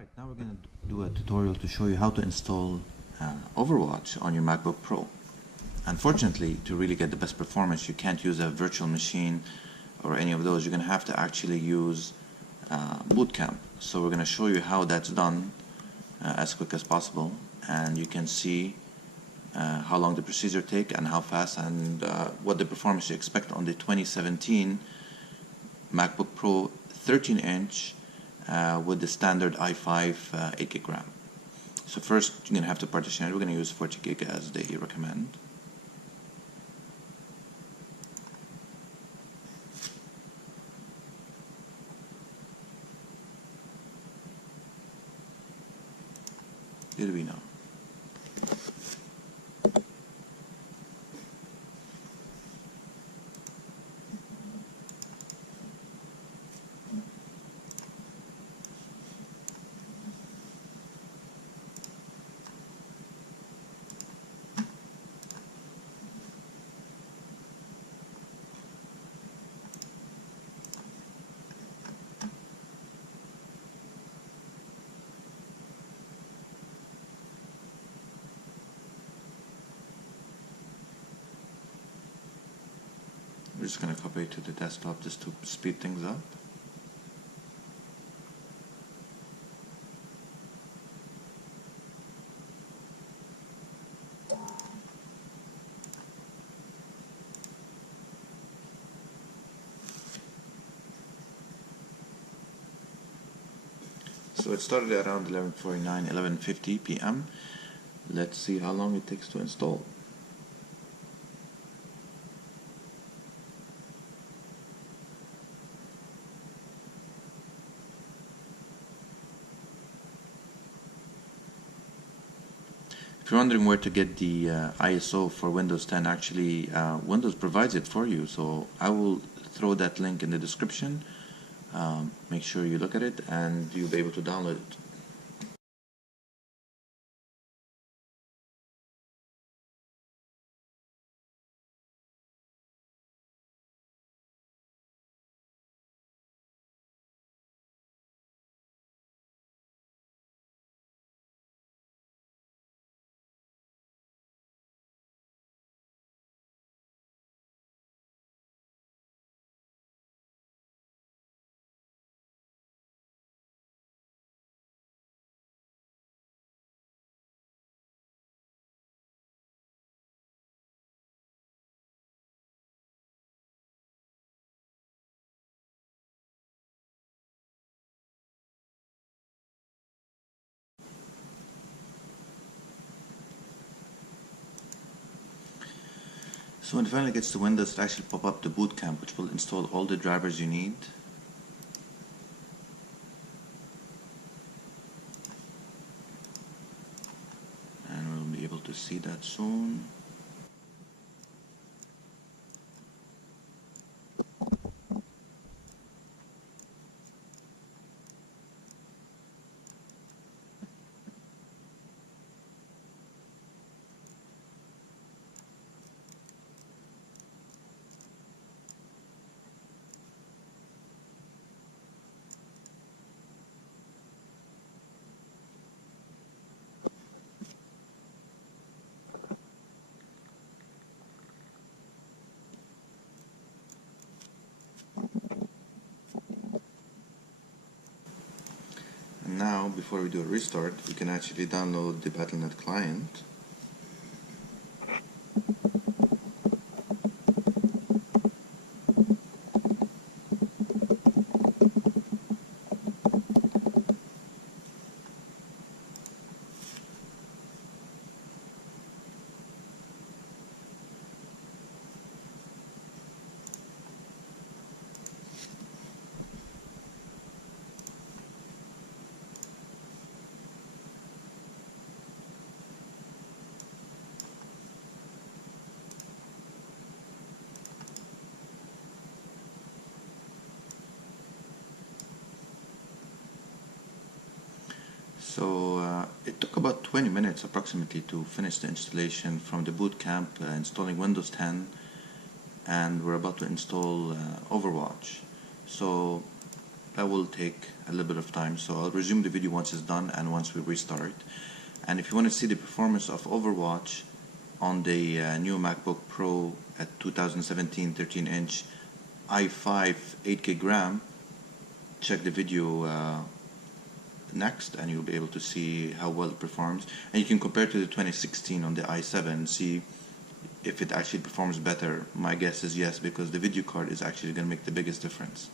Alright, now we're going to do a tutorial to show you how to install Overwatch on your MacBook Pro. Unfortunately, to really get the best performance, you can't use a virtual machine or any of those. You're going to have to actually use Boot Camp. So we're going to show you how that's done as quick as possible, and you can see how long the procedure takes and how fast and what the performance you expect on the 2017 MacBook Pro 13-inch with the standard i5 8 gig RAM. So first you're going to have to partition it. We're going to use 40 gig as they recommend. Here we know. We're just going to copy it to the desktop just to speed things up. So it started at around 11:49, 11:50 p.m. Let's see how long it takes to install. If you're wondering where to get the ISO for Windows 10, actually Windows provides it for you, so I will throw that link in the description. Make sure you look at it and you'll be able to download it. So when it finally gets to Windows, it actually pop up the Boot Camp, which will install all the drivers you need. And we'll be able to see that soon. And now, before we do a restart, we can actually download the Battle.net client. So it took about 20 minutes approximately to finish the installation from the boot camp, installing Windows 10, and we're about to install Overwatch. So that will take a little bit of time, so I'll resume the video once it's done and once we restart. And if you want to see the performance of Overwatch on the new MacBook Pro at 2017 13-inch i5 8GB RAM, check the video next and you'll be able to see how well it performs, and you can compare to the 2016 on the i7 and see if it actually performs better. My guess is yes, because the video card is actually going to make the biggest difference.